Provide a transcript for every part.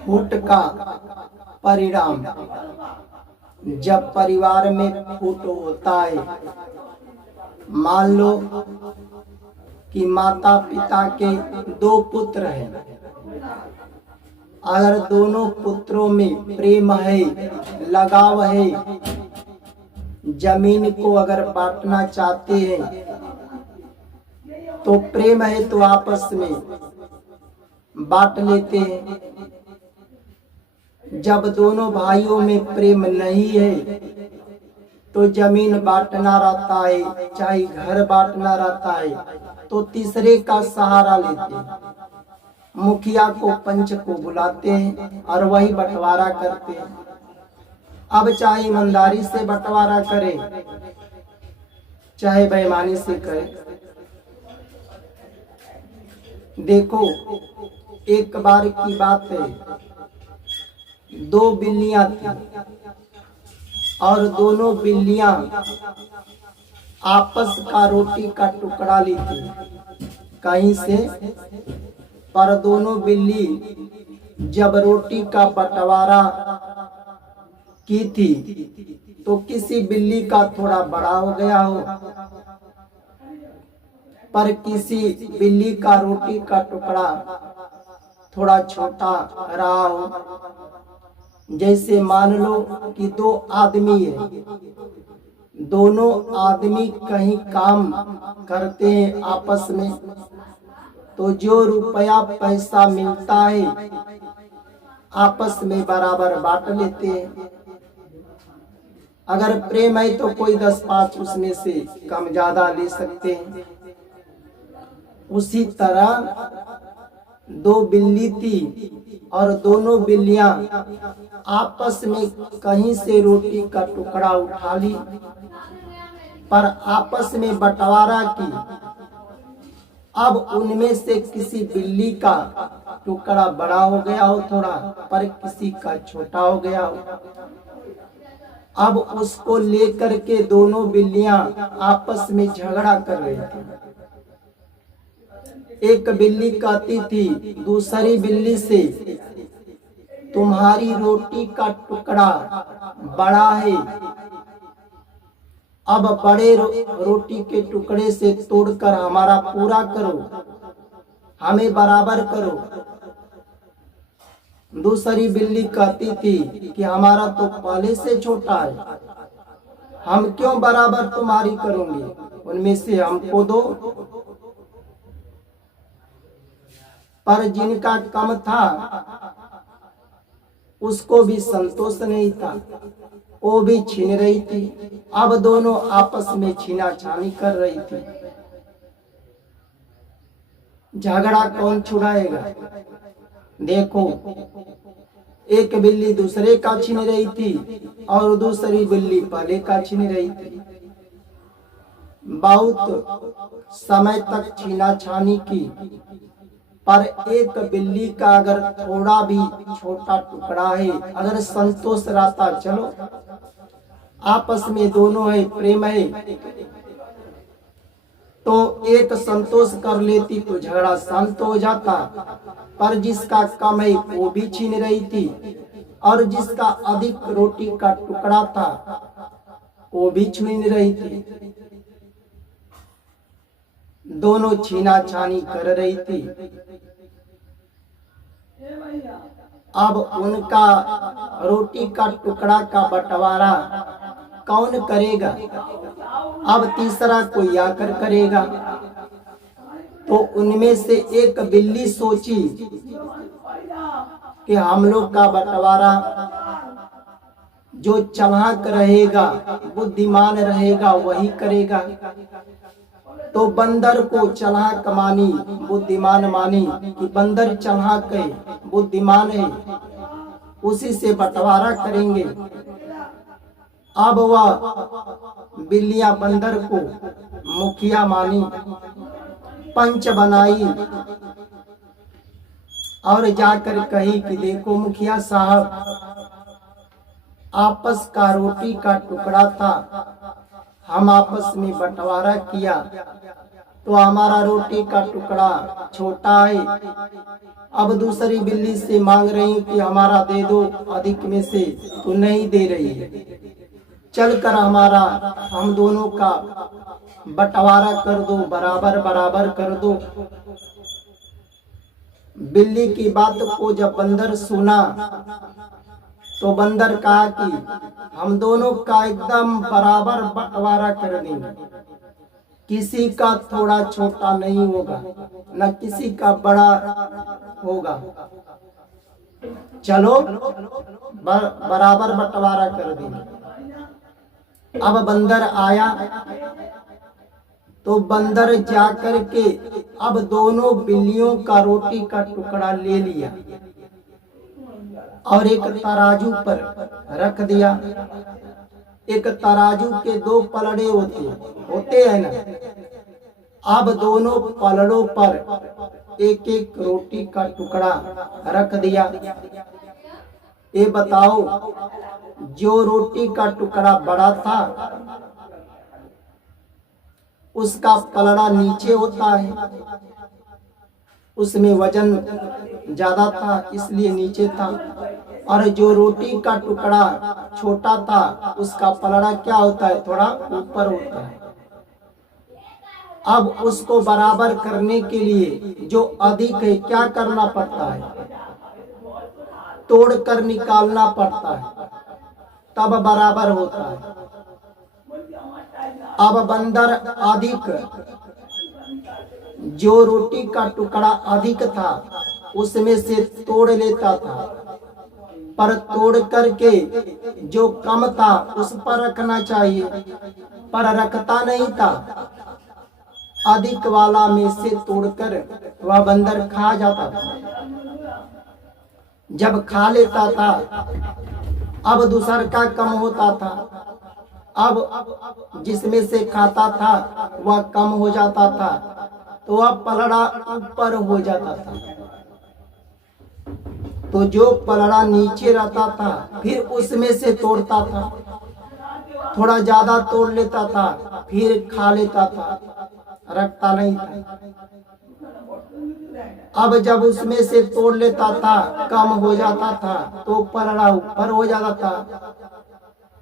फूट का परिणाम। जब परिवार में फूट होता है, मान लो कि माता पिता के दो पुत्र हैं, अगर दोनों पुत्रों में प्रेम है, लगाव है, जमीन को अगर बांटना चाहते हैं तो प्रेम है तो आपस में बांट लेते हैं। जब दोनों भाइयों में प्रेम नहीं है तो जमीन बांटना रहता है, चाहे घर बांटना रहता है तो तीसरे का सहारा लेते हैं। मुखिया को, पंच को बुलाते हैं और वही बंटवारा करते हैं। अब चाहे ईमानदारी से बंटवारा करे, चाहे बेईमानी से करे। देखो, एक बार की बात है, दो बिल्लियां थी और दोनों बिल्लियां आपस का रोटी का टुकड़ा ली थी कहीं से। पर दोनों बिल्ली जब रोटी का बंटवारा की थी तो किसी बिल्ली का थोड़ा बड़ा हो गया हो, पर किसी बिल्ली का रोटी का टुकड़ा थोड़ा छोटा रहा हो। जैसे मान लो कि दो आदमी है, दोनों आदमी कहीं काम करते हैं आपस में, तो जो रुपया पैसा मिलता है आपस में बराबर बांट लेते हैं। अगर प्रेम है तो कोई 10-5 उसमें से कम ज्यादा ले सकते हैं। उसी तरह दो बिल्ली थी और दोनों बिल्लियां आपस में कहीं से रोटी का टुकड़ा उठा ली, पर आपस में बंटवारा की। अब उनमें से किसी बिल्ली का टुकड़ा बड़ा हो गया हो थोड़ा, पर किसी का छोटा हो गया हो। अब उसको लेकर के दोनों बिल्लियां आपस में झगड़ा कर रही थी। एक बिल्ली कहती थी दूसरी बिल्ली से, तुम्हारी रोटी का टुकड़ा बड़ा है, अब बड़े रोटी के टुकड़े से तोड़कर हमारा पूरा करो, हमें बराबर करो। दूसरी बिल्ली कहती थी कि हमारा तो पहले से छोटा है, हम क्यों बराबर तुम्हारी करूंगी, उनमें से हमको दो। पर जिनका कम था उसको भी संतोष नहीं था, वो भी छीन रही थी। अब दोनों आपस में छीना छानी कर रही थी। झगड़ा कौन छुड़ाएगा? देखो, एक बिल्ली दूसरे का छीन रही थी और दूसरी बिल्ली पहले का छीन रही थी। बहुत समय तक छीना छानी की, पर एक बिल्ली का अगर थोड़ा भी छोटा टुकड़ा है, अगर संतोष रहता, चलो आपस में दोनों है, प्रेम है, तो एक संतोष कर लेती तो झगड़ा शांत हो जाता। पर जिसका कम है वो भी छीन रही थी और जिसका अधिक रोटी का टुकड़ा था वो भी छीन रही थी। दोनों छीना छानी कर रही थी। अब उनका रोटी का टुकड़ा का बंटवारा कौन करेगा? अब तीसरा कोई आकर करेगा। तो उनमें से एक बिल्ली सोची कि हम लोग का बंटवारा जो चालाक रहेगा, बुद्धिमान रहेगा, वही करेगा। तो बंदर को चालाक मानी, बुद्धिमान मानी कि बंदर चालाक है, बुद्धिमान है, उसी से बंटवारा करेंगे। अब वह बिल्लियां बंदर को मुखिया मानी, पंच बनाई और जाकर कही कि देखो मुखिया साहब, आपस का रोटी का टुकड़ा था, हम आपस में बंटवारा किया, तो हमारा रोटी का टुकड़ा छोटा है। अब दूसरी बिल्ली से मांग रही कि हमारा दे दो अधिक में से, तो नहीं दे रही है। चल कर हमारा हम दोनों का बंटवारा कर दो, बराबर बराबर कर दो। बिल्ली की बात को जब बंदर सुना तो बंदर कहा कि हम दोनों का एकदम बराबर बंटवारा कर देंगे, किसी का थोड़ा छोटा नहीं होगा, न किसी का बड़ा होगा। चलो बराबर बंटवारा कर देंगे। अब बंदर आया तो बंदर जाकर के अब दोनों बिल्लियों का रोटी का टुकड़ा ले लिया और एक तराजू पर रख दिया। एक तराजू के दो पलड़े होते हैं ना, अब दोनों पलड़ों पर एक एक रोटी का टुकड़ा रख दिया। ये बताओ, जो रोटी का टुकड़ा बड़ा था उसका पलड़ा नीचे होता है, उसमें वजन ज्यादा था इसलिए नीचे था, और जो रोटी का टुकड़ा छोटा था उसका पलड़ा क्या होता है, थोड़ा ऊपर होता है। अब उसको बराबर करने के लिए जो अधिक है क्या करना पड़ता है, तोड़ कर निकालना पड़ता है, तब बराबर होता है। अब बंदर अधिक, जो रोटी का टुकड़ा अधिक था उसमें से तोड़ लेता था, पर तोड़ करके जो कम था उस पर रखना चाहिए, पर रखता नहीं था। अधिक वाला में से तोड़कर वह बंदर खा जाता था। जब खा लेता था अब दूसर का कम होता था, अब जिसमें से खाता था वह कम हो जाता था, तो वह पलड़ा ऊपर हो जाता था। तो जो पलड़ा नीचे रहता था फिर उसमें से तोड़ता था, थोड़ा ज्यादा तोड़ लेता था, फिर खा लेता था, रखता नहीं था। अब जब उसमें से तोड़ लेता था कम हो जाता था तो पलड़ा ऊपर हो जाता था,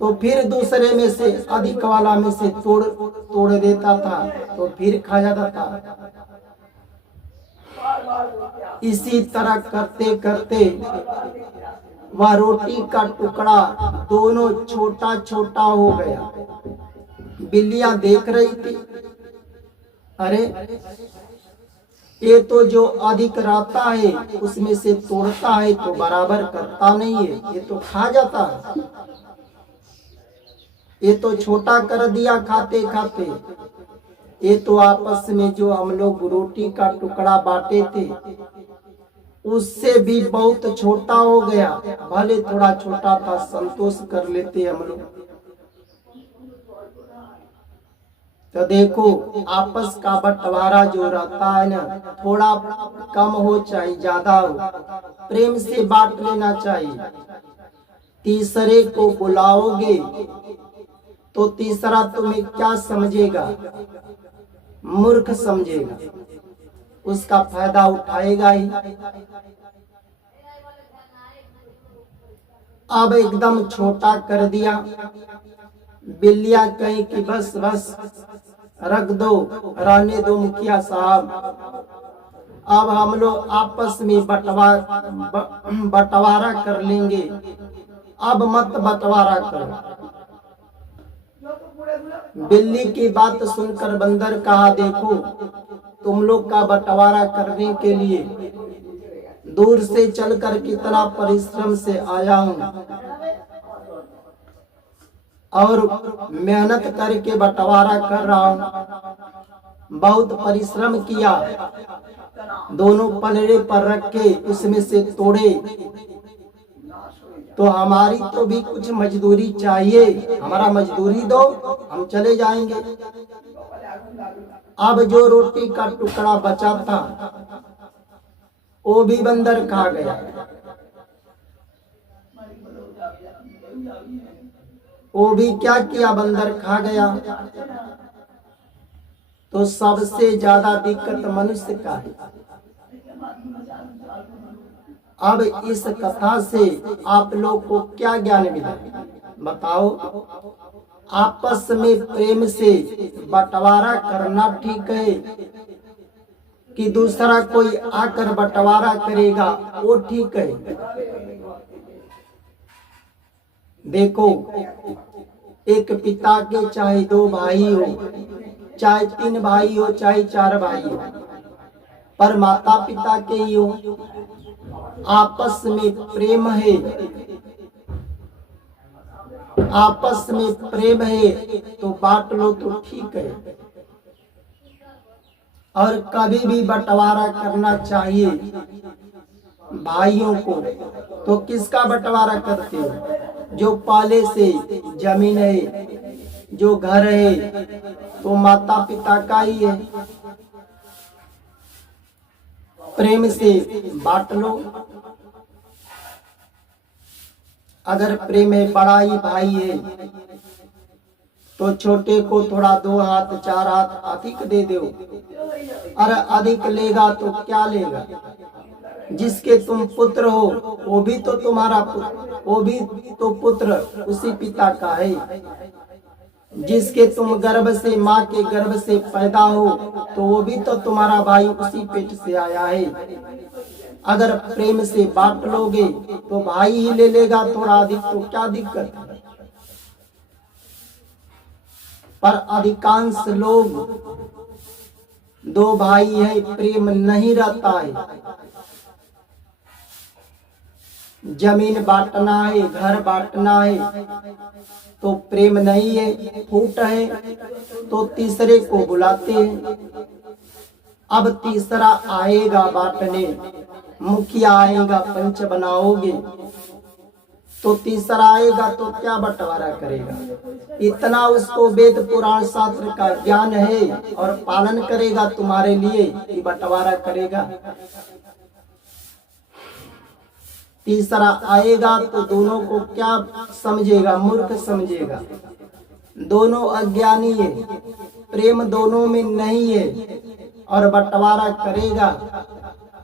तो फिर दूसरे में से अधिक वाला में से तोड़ देता था तो फिर खा जाता था। इसी तरह करते करते वह रोटी का टुकड़ा दोनों छोटा छोटा हो गया। बिल्लियां देख रही थी, अरे ये तो जो अधिक रहता है उसमें से तोड़ता है तो बराबर करता नहीं है, ये तो खा जाता है, ये तो छोटा कर दिया खाते खाते। ये तो आपस में जो हम लोग रोटी का टुकड़ा बांटे थे उससे भी बहुत छोटा हो गया, भले थोड़ा छोटा था संतोष कर लेते हम लोग। तो देखो आपस का बंटवारा जो रहता है ना, थोड़ा कम हो चाहे ज्यादा हो, प्रेम से बांट लेना चाहिए। तीसरे को बुलाओगे तो तीसरा तुम्हें क्या समझेगा, मूर्ख समझेगा, उसका फायदा उठाएगा ही। अब एकदम छोटा कर दिया। बिल्लियां कहीं कि बस बस रख दो, रहने दो मुखिया साहब, अब हम लोग आपस में बंटवारा कर लेंगे, अब मत बंटवारा करो। बिल्ली की बात सुनकर बंदर कहा, देखो तुम लोग का बंटवारा करने के लिए दूर से चलकर कितना परिश्रम से आया हूँ और मेहनत करके बंटवारा कर रहा हूँ, बहुत परिश्रम किया, दोनों पलड़े पर रख के उसमें से तोड़े, तो हमारी तो भी कुछ मजदूरी चाहिए, हमारा मजदूरी दो, हम चले जाएंगे। अब जो रोटी का टुकड़ा बचा था वो भी बंदर खा गया। वो भी क्या किया, बंदर खा गया। तो सबसे ज्यादा दिक्कत मनुष्य का है। अब इस कथा से आप लोग को क्या ज्ञान मिला बताओ। आपस में प्रेम से बंटवारा करना ठीक है कि दूसरा कोई आकर बंटवारा करेगा वो ठीक है। देखो, एक पिता के चाहे 2 भाई हो, चाहे 3 भाई हो, चाहे 4 भाई हो, पर माता पिता के ही हो, आपस में प्रेम है, आपस में प्रेम है तो बांट लो तो ठीक है। और कभी भी बंटवारा करना चाहिए भाइयों को। तो किसका बंटवारा करते हो? जो पहले से जमीन है, जो घर है, तो माता पिता का ही है। प्रेम से बांट लो। अगर प्रेम है, बड़ा ही भाई है, तो छोटे को थोड़ा 2 हाथ 4 हाथ अधिक दे दो। अरे अधिक लेगा तो क्या लेगा? जिसके तुम पुत्र हो वो भी तो तुम्हारा पुत्र, वो भी तो पुत्र उसी पिता का है। जिसके तुम गर्भ से, माँ के गर्भ से पैदा हो, तो वो भी तो तुम्हारा भाई उसी पेट से आया है। अगर प्रेम से बांट लोगे तो भाई ही ले लेगा थोड़ा अधिक, तो क्या दिक्कत है? पर अधिकांश लोग 2 भाई है, प्रेम नहीं रहता है। जमीन बांटना है, घर बांटना है, तो प्रेम नहीं है, फूट है, तो तीसरे को बुलाते हैं। अब तीसरा आएगा बांटने, मुखिया आएगा, पंच बनाओगे, तो तीसरा आएगा तो क्या बंटवारा करेगा? इतना उसको वेद पुराण शास्त्र का ज्ञान है और पालन करेगा तुम्हारे लिए कि बंटवारा करेगा। तीसरा आएगा तो दोनों को क्या समझेगा? मूर्ख समझेगा। दोनों अज्ञानी है, प्रेम दोनों में नहीं है, और बंटवारा करेगा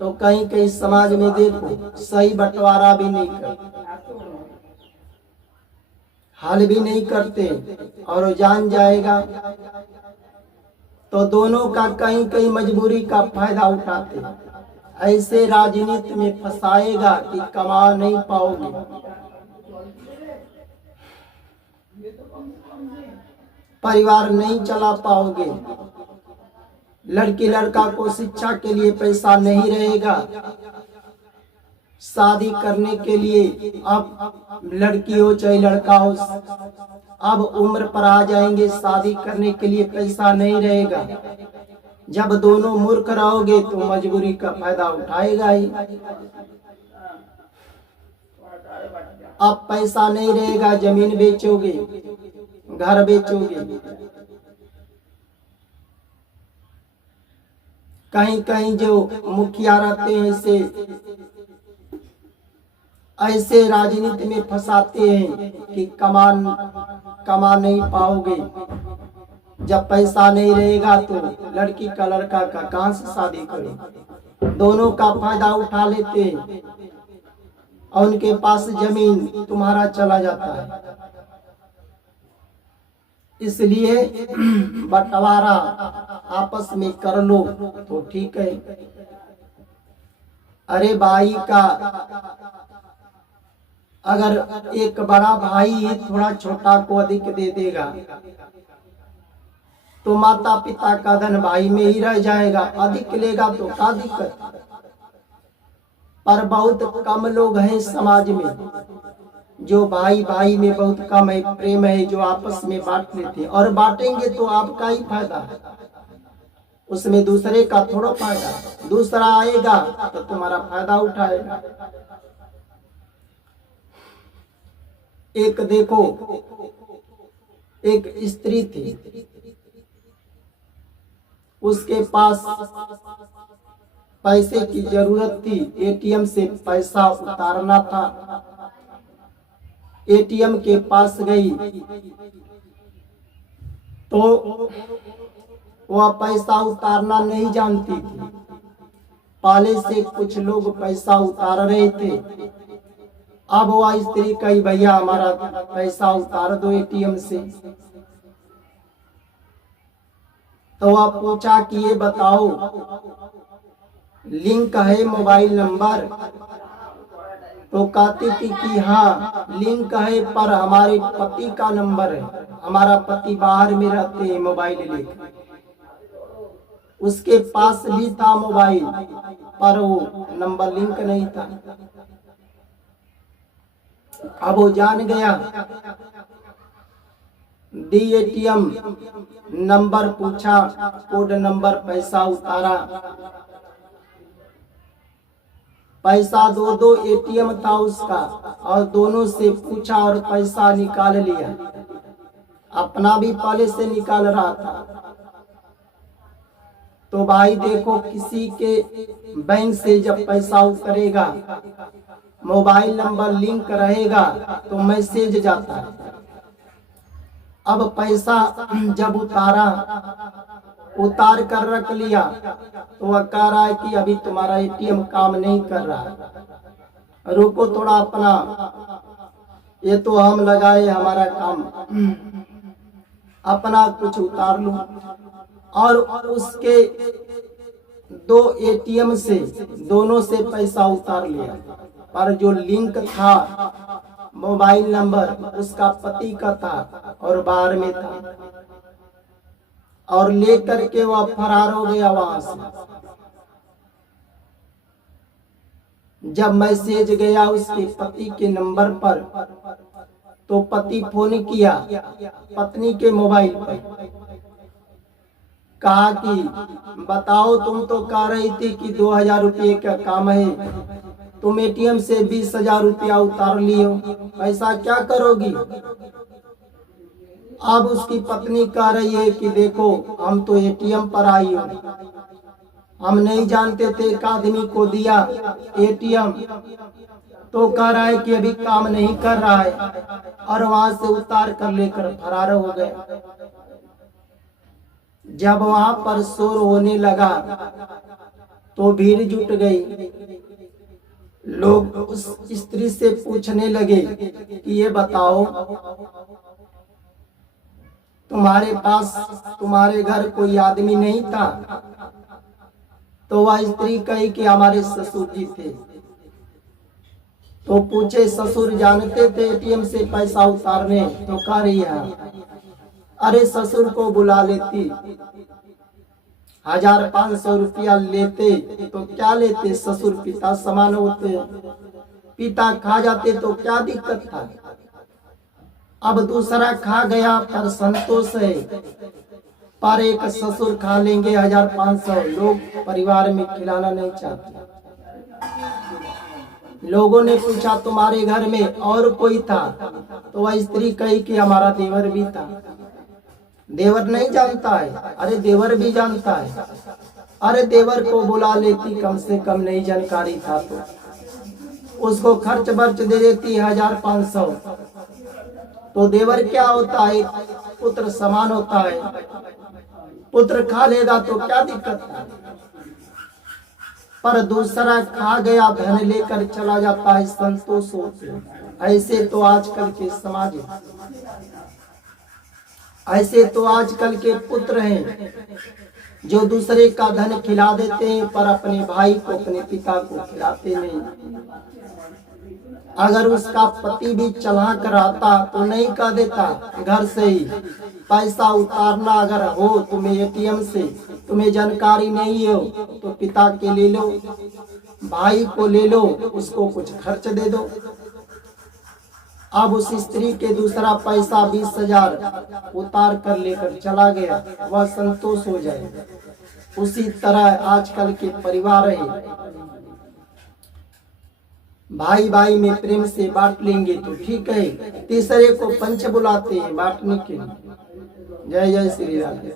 तो कहीं कहीं समाज में देखो सही बंटवारा भी नहीं करते, हल भी नहीं करते, और जान जाएगा तो दोनों का कहीं कहीं मजबूरी का फायदा उठाते। ऐसे राजनीति में फंसाएगा कि कमा नहीं पाओगे। परिवार नहीं चला पाओगे। लड़की लड़का को शिक्षा के लिए पैसा नहीं रहेगा। शादी करने के लिए अब लड़की हो चाहे लड़का हो, अब उम्र पर आ जाएंगे, शादी करने के लिए पैसा नहीं रहेगा। जब दोनों मूर्ख रहोगे तो मजबूरी का फायदा उठाएगा ही। अब पैसा नहीं रहेगा, जमीन बेचोगे, घर बेचोगे। कहीं कहीं जो मुखिया रहते हैं ऐसे राजनीति में फंसाते हैं कि कमा नहीं पाओगे। जब पैसा नहीं रहेगा तो लड़की का लड़का का कहां से शादी करो? दोनों का फायदा उठा लेते हैं और उनके पास जमीन, तुम्हारा चला जाता है। इसलिए बंटवारा आपस में कर लो तो ठीक है। अरे भाई का अगर एक बड़ा भाई थोड़ा छोटा को अधिक दे देगा तो माता पिता का धन भाई में ही रह जाएगा। अधिक लेगा तो क्या दिक्कत? पर बहुत कम लोग हैं समाज में जो भाई भाई में बहुत कम है, प्रेम है, जो आपस में बांट लेते हैं। और बांटेंगे तो आपका ही फायदा है, उसमें दूसरे का थोड़ा फायदा। दूसरा आएगा तो तुम्हारा फायदा उठाएगा। एक देखो, एक स्त्री थी, उसके पास पैसे की जरूरत थी, एटीएम से पैसा उतारना था। एटीएम के पास गई तो वह पैसा उतारना नहीं जानती थी। पहले से कुछ लोग पैसा उतार रहे थे। अब वह स्त्री कही, भैया हमारा पैसा उतार दो एटीएम से। तो वह पूछा कि ये बताओ लिंक है मोबाइल नंबर? तो कहती थी कि हाँ लिंक है, पर हमारे पति का नंबर है, हमारा पति बाहर में रहते हैं मोबाइल लेकर। उसके पास भी था मोबाइल, पर वो नंबर लिंक नहीं था। अब वो जान गया, दी एटीएम नंबर पूछा, कोड नंबर, पैसा उतारा। पैसा दो एटीएम था उसका, और दोनों से पूछा और पैसा निकाल लिया। अपना भी पहले से निकाल रहा था। तो भाई देखो, किसी के बैंक से जब पैसा उतरेगा, मोबाइल नंबर लिंक रहेगा तो मैसेज जाता है। अब पैसा जब उतार कर रख लिया, तो वह कह रहा है कि अभी तुम्हारा एटीएम काम नहीं कर रहा, रुको थोड़ा, अपना ये तो हम लगाए हमारा काम, अपना कुछ उतार लो। और उसके दो एटीएम से दोनों से पैसा उतार लिया, पर जो लिंक था मोबाइल नंबर उसका पति का था और बाहर में था, और लेकर के वह फरार हो गया वहां से। जब मैसेज गया उसके पति के नंबर पर, तो पति फोन किया पत्नी के मोबाइल पर, कहा कि बताओ, तुम तो कह रही थी कि 2000 रुपये का काम है, तुम एटीएम से 20,000 रुपया उतार लियो, ऐसा क्या करोगी? अब उसकी पत्नी कह रही है कि देखो, हम तो एटीएम पर आई हो, हम नहीं जानते थे, एक आदमी को दिया एटीएम, तो कह रहा है कि अभी काम नहीं कर रहा है, और वहां से उतार कर लेकर फरार हो गए। जब वहां पर शोर होने लगा तो भीड़ जुट गई। लोग उस स्त्री से पूछने लगे कि ये बताओ, तुम्हारे पास तुम्हारे घर कोई आदमी नहीं था? तो वह स्त्री कही कि हमारे ससुर जी थे। तो पूछे, ससुर जानते थे एटीएम से पैसा उतारने? तो कह रही है, अरे ससुर को बुला लेती, 1500 रुपया लेते तो क्या लेते, ससुर पिता समान होते, पिता खा जाते तो क्या दिक्कत था। अब दूसरा खा गया पर संतोष है, पर एक ससुर खा लेंगे 1500, लोग परिवार में खिलाना नहीं चाहते। लोगों ने पूछा, तुम्हारे घर में और कोई था? तो वह स्त्री कही कि हमारा देवर भी था। देवर नहीं जानता है? अरे देवर भी जानता है। अरे देवर को बुला लेती, कम से कम नहीं जानकारी था तो उसको खर्च बर्च दे देती 1500। तो देवर क्या होता है? पुत्र समान होता है, पुत्र खा लेगा तो क्या दिक्कत है। पर दूसरा खा गया, धन लेकर चला जाता है, संतोष होते। ऐसे तो आजकल के समाज है, ऐसे तो आजकल के पुत्र हैं जो दूसरे का धन खिला देते हैं, पर अपने भाई को, अपने पिता को खिलाते नहीं। अगर उसका पति भी चालाक रहता तो नहीं कह देता घर से ही पैसा उतारना अगर हो तुम्हें एटीएम से, तुम्हें जानकारी नहीं हो तो पिता के ले लो, भाई को ले लो, उसको कुछ खर्च दे दो। अब उस स्त्री के दूसरा पैसा 20,000 उतार कर लेकर चला गया, वह संतोष हो जाए। उसी तरह आजकल के परिवार है, भाई भाई में प्रेम से बांट लेंगे तो ठीक है, तीसरे को पंच बुलाते हैं बांटने के लिए। जय जय श्री राधे।